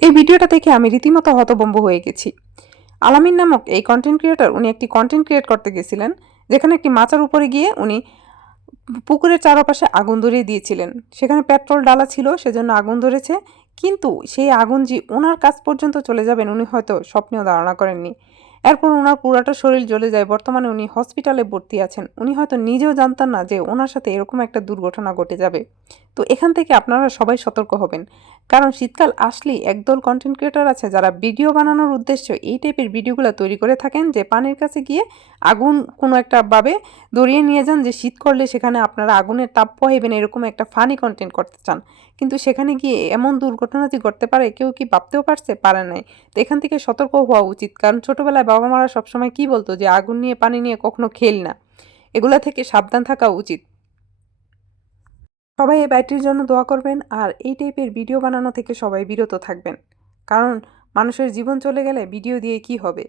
এই ভিডিওটা দেখে আমি রীতিমতো হতবম্ব হয়ে গেছি। আলামিন নামক এই কন্টেন্ট ক্রিয়েটার উনি একটি কন্টেন্ট ক্রিয়েট করতে গেছিলেন, যেখানে একটি মাচার উপরে গিয়ে উনি পুকুরের চারপাশে আগুন ধরিয়ে দিয়েছিলেন। সেখানে পেট্রোল ডালা ছিল, সেজন্য আগুন ধরেছে। কিন্তু সেই আগুন যে ওনার কাজ পর্যন্ত চলে যাবেন, উনি হয়তো স্বপ্নেও ধারণা করেননি। এরপর ওনার পুরাটা শরীর জ্বলে যায়। বর্তমানে উনি হসপিটালে ভর্তি আছেন। উনি হয়তো নিজেও জানতেন না যে ওনার সাথে এরকম একটা দুর্ঘটনা ঘটে যাবে। তো এখান থেকে আপনারা সবাই সতর্ক হবেন। কারণ শীতকাল আসলেই একদল কন্টেন্ট ক্রিয়েটর আছে যারা ভিডিও বানানোর উদ্দেশ্য এই টাইপের ভিডিওগুলো তৈরি করে থাকেন যে পানির কাছে গিয়ে আগুন কোনো একটা ভাবে দড়িয়ে নিয়ে যান যে শীত করলে সেখানে আপনারা আগুনের তাপ পোহাইবেন এরকম একটা ফানি কন্টেন্ট করতে চান। কিন্তু সেখানে গিয়ে এমন দুর্ঘটনা যে ঘটতে পারে, কেউ কি ভাবতেও পারছে? পারে নাই। তো এখান থেকে সতর্ক হওয়া উচিত। কারণ ছোটোবেলায় বাবা মারা সবসময় কি বলতো যে, আগুন নিয়ে, পানি নিয়ে কখনো খেল না। এগুলা থেকে সাবধান থাকা উচিত। সবাই এই ব্যাটারির জন্য দোয়া করবেন আর এই টাইপের ভিডিও বানানো থেকে সবাই বিরত থাকবেন। কারণ মানুষের জীবন চলে গেলে ভিডিও দিয়ে কি হবে?